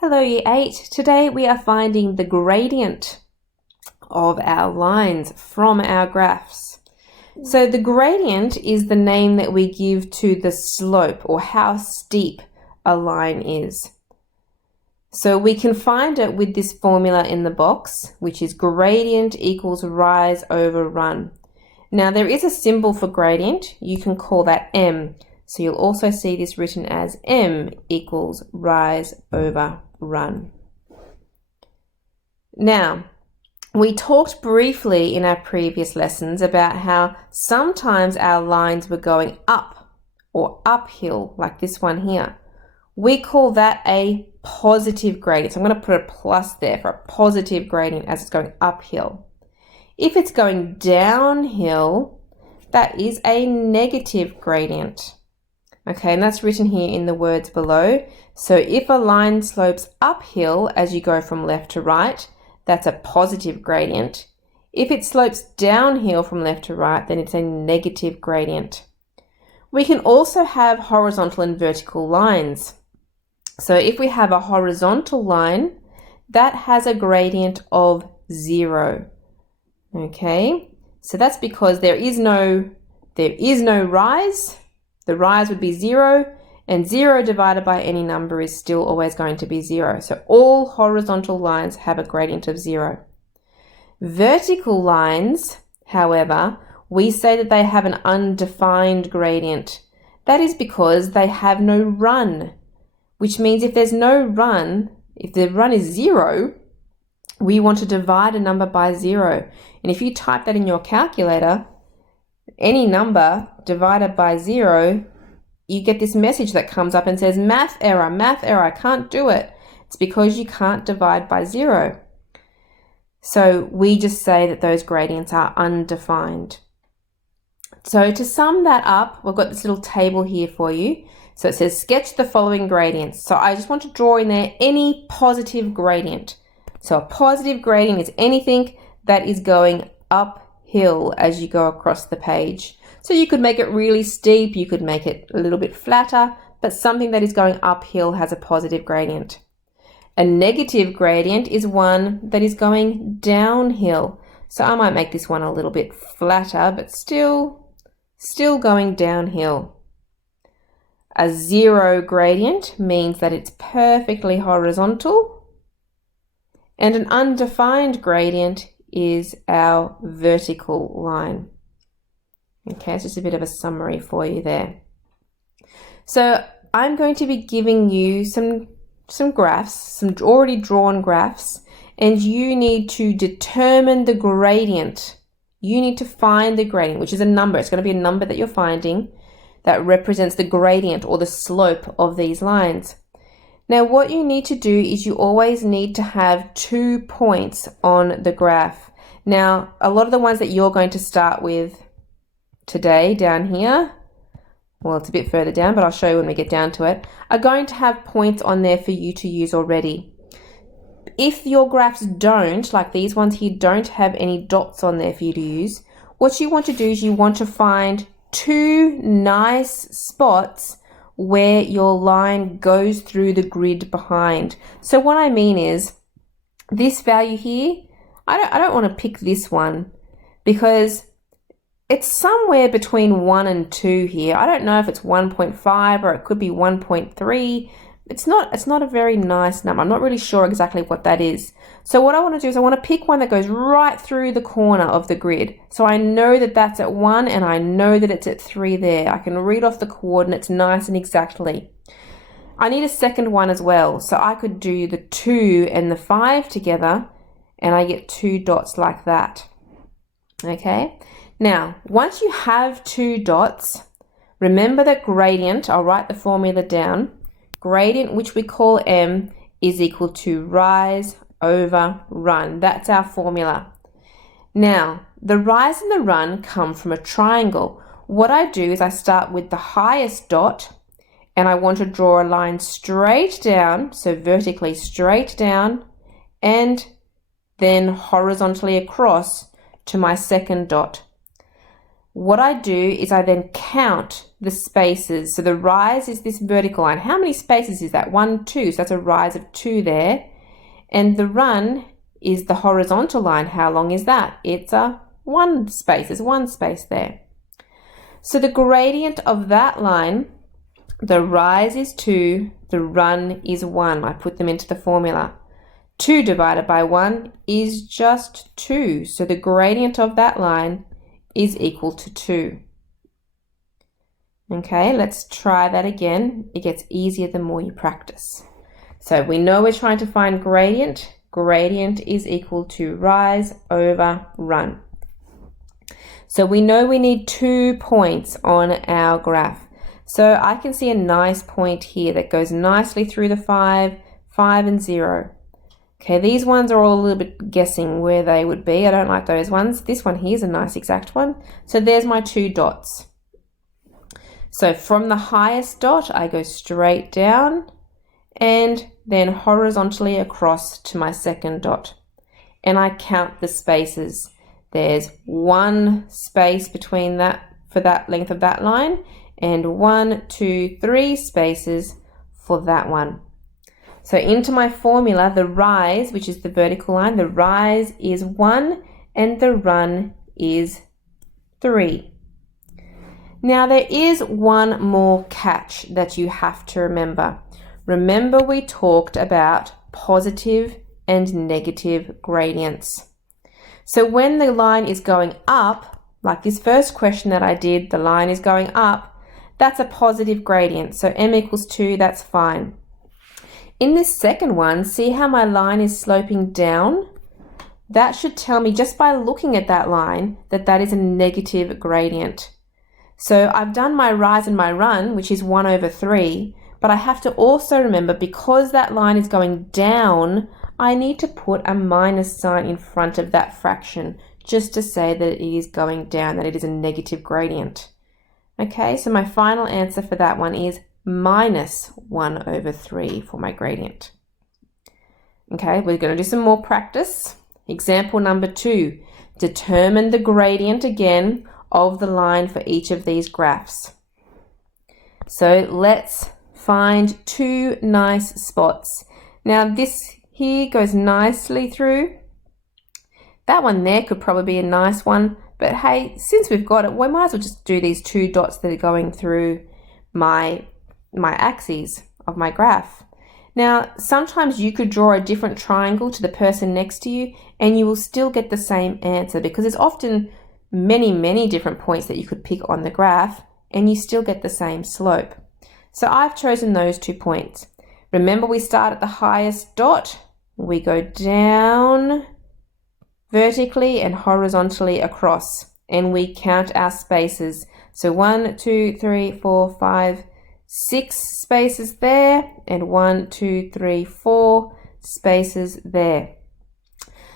Hello Year 8. Today we are finding the gradient of our lines from our graphs. So the gradient is the name that we give to the slope or how steep a line is. So we can find it with this formula in the box, which is gradient equals rise over run. Now there is a symbol for gradient. You can call that m. So you'll also see this written as m equals rise over run. Now, we talked briefly in our previous lessons about how sometimes our lines were going up or uphill, like this one here. We call that a positive gradient. So I'm going to put a plus there for a positive gradient as it's going uphill. If it's going downhill, that is a negative gradient. Okay, and that's written here in the words below. So if a line slopes uphill as you go from left to right, that's a positive gradient. If it slopes downhill from left to right, then it's a negative gradient. We can also have horizontal and vertical lines. So if we have a horizontal line, that has a gradient of 0. Okay, so that's because there is no rise. The rise would be 0, and 0 divided by any number is still always going to be 0. So all horizontal lines have a gradient of 0. Vertical lines, however, we say that they have an undefined gradient. That is because they have no run, which means if there's no run, if the run is 0, we want to divide a number by 0. And if you type that in your calculator, any number divided by 0, you get this message that comes up and says, math error, I can't do it. It's because you can't divide by 0. So we just say that those gradients are undefined. So to sum that up, we've got this little table here for you. So it says sketch the following gradients. So I just want to draw in there any positive gradient. So a positive gradient is anything that is going uphill as you go across the page. So you could make it really steep, you could make it a little bit flatter, but something that is going uphill has a positive gradient. A negative gradient is one that is going downhill. So I might make this one a little bit flatter, but still going downhill. A 0 gradient means that it's perfectly horizontal. And an undefined gradient is our vertical line. Okay, it's just a bit of a summary for you there. So I'm going to be giving you some graphs, some already drawn graphs, and you need to determine the gradient. You need to find the gradient, which is a number. It's going to be a number that you're finding that represents the gradient or the slope of these lines. Now what you need to do is you always need to have 2 points on the graph. Now a lot of the ones that you're going to start with today down here, well it's a bit further down but I'll show you when we get down to it, are going to have points on there for you to use already. If your graphs don't, like these ones here, don't have any dots on there for you to use, what you want to do is you want to find 2 nice spots where your line goes through the grid behind. So what I mean is this value here, I don't want to pick this one because it's somewhere between 1 and 2 here. I don't know if it's 1.5 or it could be 1.3. It's not a very nice number. I'm not really sure exactly what that is. So what I want to do is I want to pick one that goes right through the corner of the grid. So I know that that's at 1 and I know that it's at 3 there. I can read off the coordinates nice and exactly. I need a second one as well. So I could do the 2 and the 5 together and I get 2 dots like that. Okay. Now, once you have 2 dots, remember that gradient, I'll write the formula down. Gradient, which we call m, is equal to rise over run. That's our formula. Now, the rise and the run come from a triangle. What I do is I start with the highest dot and I want to draw a line straight down, so vertically straight down, and then horizontally across to my second dot. What I do is I then count the spaces. So the rise is this vertical line. How many spaces is that? 1, 2. So that's a rise of 2 there. And the run is the horizontal line. How long is that? It's a 1 space. There's 1 space there. So the gradient of that line, the rise is 2, the run is 1. I put them into the formula. 2 divided by 1 is just 2. So the gradient of that line is equal to 2. Okay, let's try that again. It gets easier the more you practice. So we know we're trying to find gradient. Gradient is equal to rise over run. So we know we need 2 points on our graph. So I can see a nice point here that goes nicely through the 5, 5 and 0. Okay, these ones are all a little bit guessing where they would be. I don't like those ones. This one here is a nice exact one. So there's my 2 dots. So from the highest dot, I go straight down and then horizontally across to my second dot. And I count the spaces. There's 1 space between that for that length of that line, and 1, 2, 3 spaces for that one. So into my formula, the rise, which is the vertical line, the rise is 1 and the run is 3. Now there is one more catch that you have to remember. Remember we talked about positive and negative gradients. So when the line is going up, like this first question that I did, the line is going up, that's a positive gradient. So m equals 2, that's fine. In this second one, see how my line is sloping down? That should tell me just by looking at that line that that is a negative gradient. So I've done my rise and my run, which is 1 over 3, but I have to also remember because that line is going down, I need to put a minus sign in front of that fraction just to say that it is going down, that it is a negative gradient. Okay, so my final answer for that one is minus 1 over 3 for my gradient. Okay, we're going to do some more practice. Example number 2, determine the gradient again of the line for each of these graphs. So let's find 2 nice spots. Now this here goes nicely through. That one there could probably be a nice one, but hey, since we've got it, we might as well just do these 2 dots that are going through my axes of my graph. Now, sometimes you could draw a different triangle to the person next to you and you will still get the same answer because there's often many different points that you could pick on the graph and you still get the same slope. So I've chosen those 2 points. Remember we start at the highest dot, we go down vertically and horizontally across and we count our spaces. So 1, 2, 3, 4, 5, 6 spaces there and 1, 2, 3, 4 spaces there.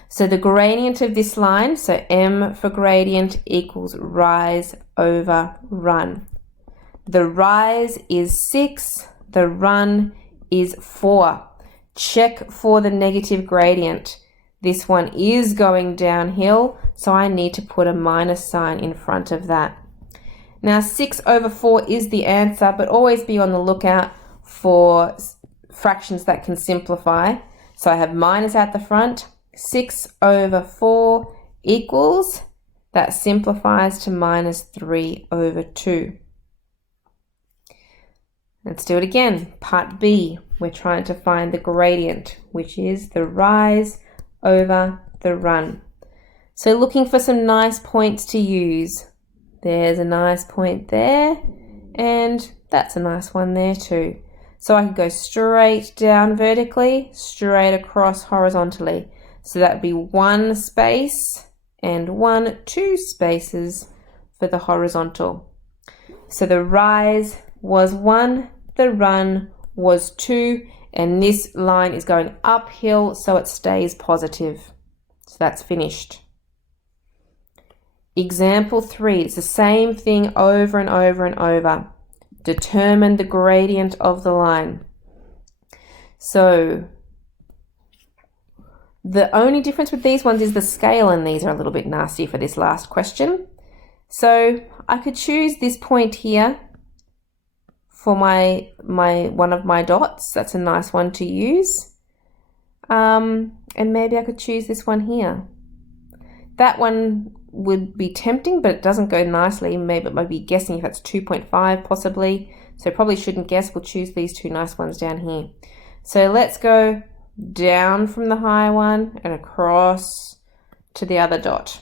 So the gradient of this line, so m for gradient equals rise over run. The rise is 6, the run is 4. Check for the negative gradient. This one is going downhill, so I need to put a minus sign in front of that. Now 6 over 4 is the answer, but always be on the lookout for fractions that can simplify. So I have minus at the front. 6 over 4 equals, that simplifies to minus 3 over 2. Let's do it again. Part B, we're trying to find the gradient, which is the rise over the run. So looking for some nice points to use. There's a nice point there, and that's a nice one there too. So I can go straight down vertically, straight across horizontally. So that would be 1 space and 1, 2 spaces for the horizontal. So the rise was 1, the run was 2, and this line is going uphill, so it stays positive. So that's finished. Example 3, it's the same thing over and over and over. Determine the gradient of the line. So the only difference with these ones is the scale, and these are a little bit nasty for this last question. So I could choose this point here for my one of my dots. That's a nice one to use. And maybe I could choose this one here. That one would be tempting, but it doesn't go nicely. Maybe it might be guessing if that's 2.5 possibly. So probably shouldn't guess. We'll choose these two nice ones down here. So let's go down from the high one and across to the other dot.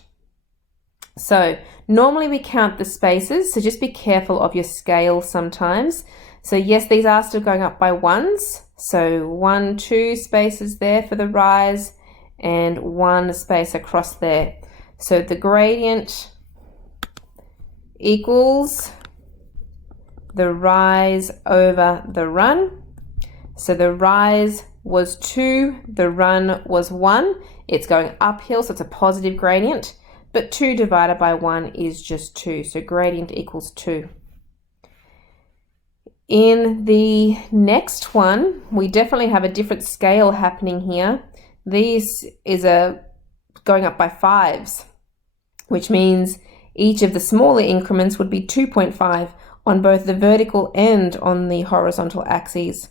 So normally we count the spaces, so just be careful of your scale sometimes. So yes, these are still going up by ones. So 1, 2 spaces there for the rise and 1 space across there. So the gradient equals the rise over the run. So the rise was 2, the run was 1. It's going uphill, so it's a positive gradient, but 2 divided by 1 is just 2, so gradient equals 2. In the next one, we definitely have a different scale happening here. This is going up by 5s, which means each of the smaller increments would be 2.5 on both the vertical and on the horizontal axes.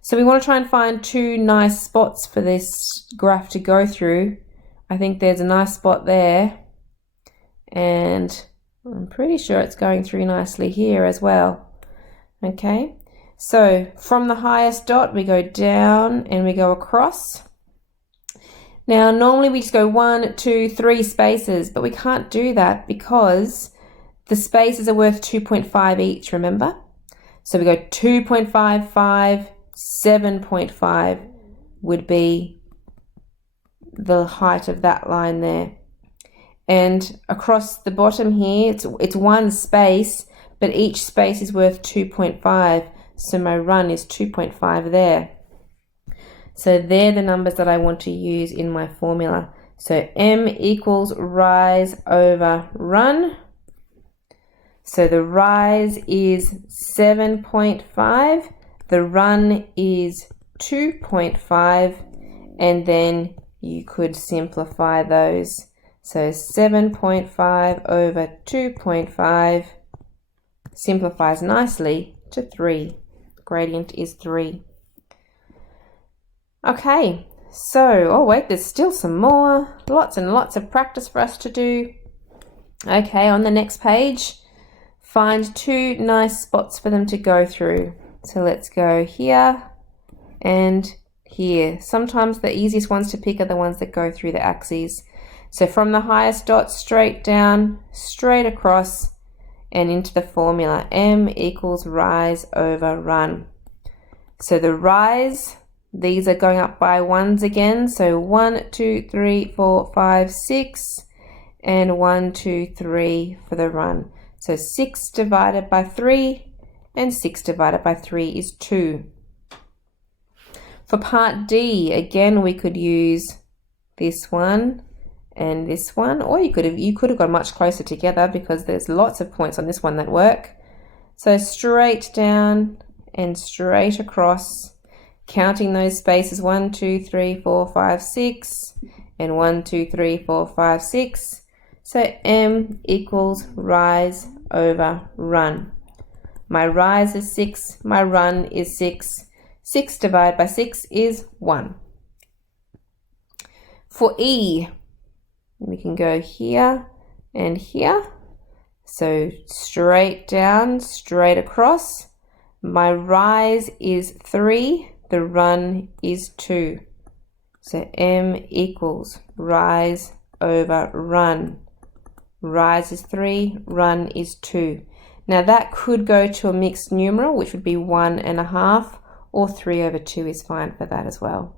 So we want to try and find 2 nice spots for this graph to go through. I think there's a nice spot there, and I'm pretty sure it's going through nicely here as well. Okay, so from the highest dot we go down and we go across. Now normally we just go 1, 2, 3 spaces, but we can't do that because the spaces are worth 2.5 each, remember? So we go 2.5, 5, 7.5 would be the height of that line there. And across the bottom here, it's 1 space, but each space is worth 2.5. So my run is 2.5 there. So they're the numbers that I want to use in my formula. So M equals rise over run. So the rise is 7.5. The run is 2.5, and then you could simplify those. So 7.5 over 2.5 simplifies nicely to 3. Gradient is 3. Okay, so, oh wait, there's still some more. Lots and lots of practice for us to do. Okay, on the next page, find 2 nice spots for them to go through. So let's go here and here. Sometimes the easiest ones to pick are the ones that go through the axes. So from the highest dot, straight down, straight across, and into the formula. M equals rise over run. So the rise, these are going up by 1s again. So 1, 2, 3, 4, 5, 6, and 1, 2, 3 for the run. So 6 divided by 3, and 6 divided by 3 is 2. For part D, again, we could use this one and this one, or you could have gone much closer together because there's lots of points on this one that work. So straight down and straight across, counting those spaces 1, 2, 3, 4, 5, 6, and 1, 2, 3, 4, 5, 6. So M equals rise over run. My rise is 6, my run is 6. 6 divided by 6 is 1. For E, we can go here and here. So straight down, straight across. My rise is 3, the run is 2. So M equals rise over run. Rise is 3, run is 2. Now that could go to a mixed numeral, which would be 1.5, or 3 over 2 is fine for that as well.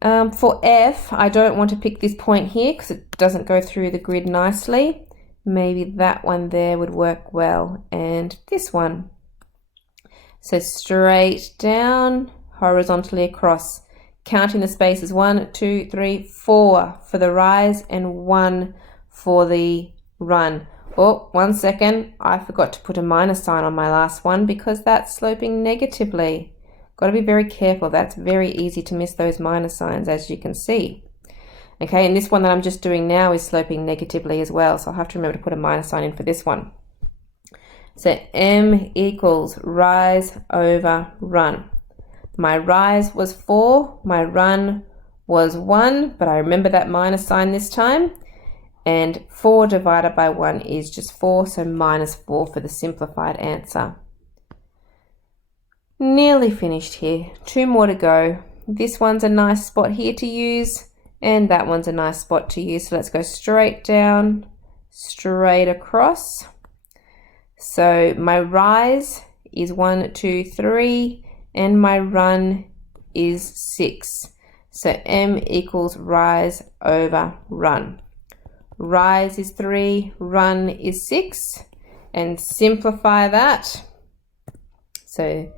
For F, I don't want to pick this point here because it doesn't go through the grid nicely. Maybe that one there would work well, and this one. So straight down, horizontally across, counting the spaces 1, 2, 3, 4 for the rise and 1 for the run. Oh, 1 second, I forgot to put a minus sign on my last one because that's sloping negatively. Got to be very careful. That's very easy to miss those minus signs, as you can see. Okay, and this one that I'm just doing now is sloping negatively as well, so I'll have to remember to put a minus sign in for this one. So m equals rise over run. My rise was 4, my run was 1, but I remember that minus sign this time. And 4 divided by 1 is just 4, so minus 4 for the simplified answer. Nearly finished here. 2 more to go. This one's a nice spot here to use, and that one's a nice spot to use. So let's go straight down, straight across. So my rise is 1, 2, 3, and my run is 6. So m equals rise over run. Rise is 3, run is 6, and simplify that. So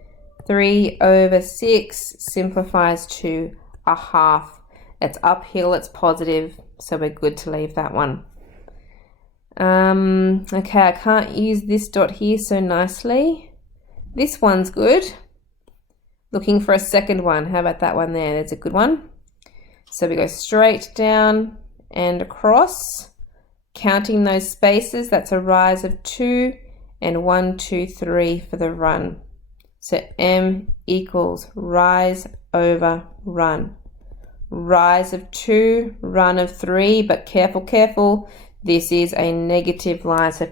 3 over 6 simplifies to a half. It's uphill, it's positive, so we're good to leave that one. Okay, I can't use this dot here so nicely. This one's good. Looking for a second one. How about that one there? There's a good one. So we go straight down and across, counting those spaces. That's a rise of 2 and 1, 2, 3 for the run. So m equals rise over run. Rise of 2, run of 3, but careful, careful. This is a negative line, so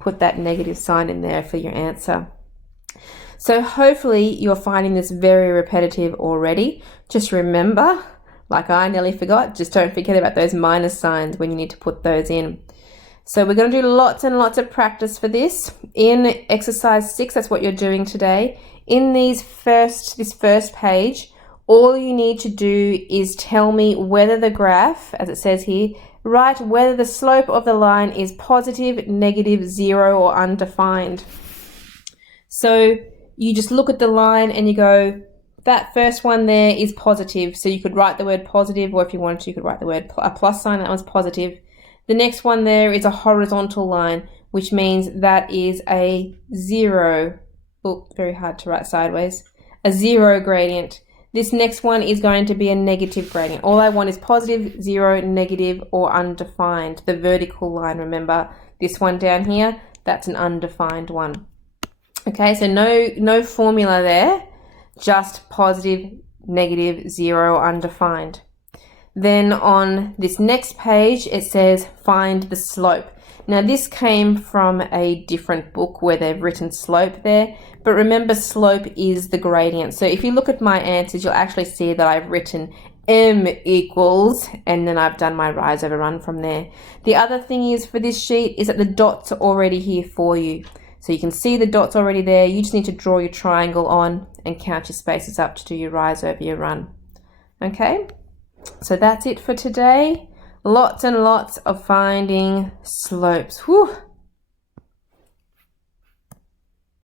put that negative sign in there for your answer. So hopefully you're finding this very repetitive already. Just remember, like I nearly forgot, just don't forget about those minus signs when you need to put those in. So we're going to do lots and lots of practice for this. In exercise 6, that's what you're doing today. In this first page, all you need to do is tell me whether the graph, as it says here, write whether the slope of the line is positive, negative, 0, or undefined. So you just look at the line and you go, that first one there is positive. So you could write the word positive, or if you wanted to, you could write the word a plus sign. That one's positive. The next one there is a horizontal line, which means that is a 0. Oh, very hard to write sideways. A 0 gradient. This next one is going to be a negative gradient. All I want is positive, 0, negative, or undefined. The vertical line, remember, this one down here, that's an undefined one. Okay, so no formula there, just positive, negative, 0, undefined. Then on this next page, it says find the slope. Now this came from a different book where they've written slope there, but remember slope is the gradient. So if you look at my answers, you'll actually see that I've written m equals, and then I've done my rise over run from there. The other thing is for this sheet is that the dots are already here for you. So you can see the dots already there. You just need to draw your triangle on and count your spaces up to do your rise over your run. Okay, so that's it for today. Lots and lots of finding slopes. Whew.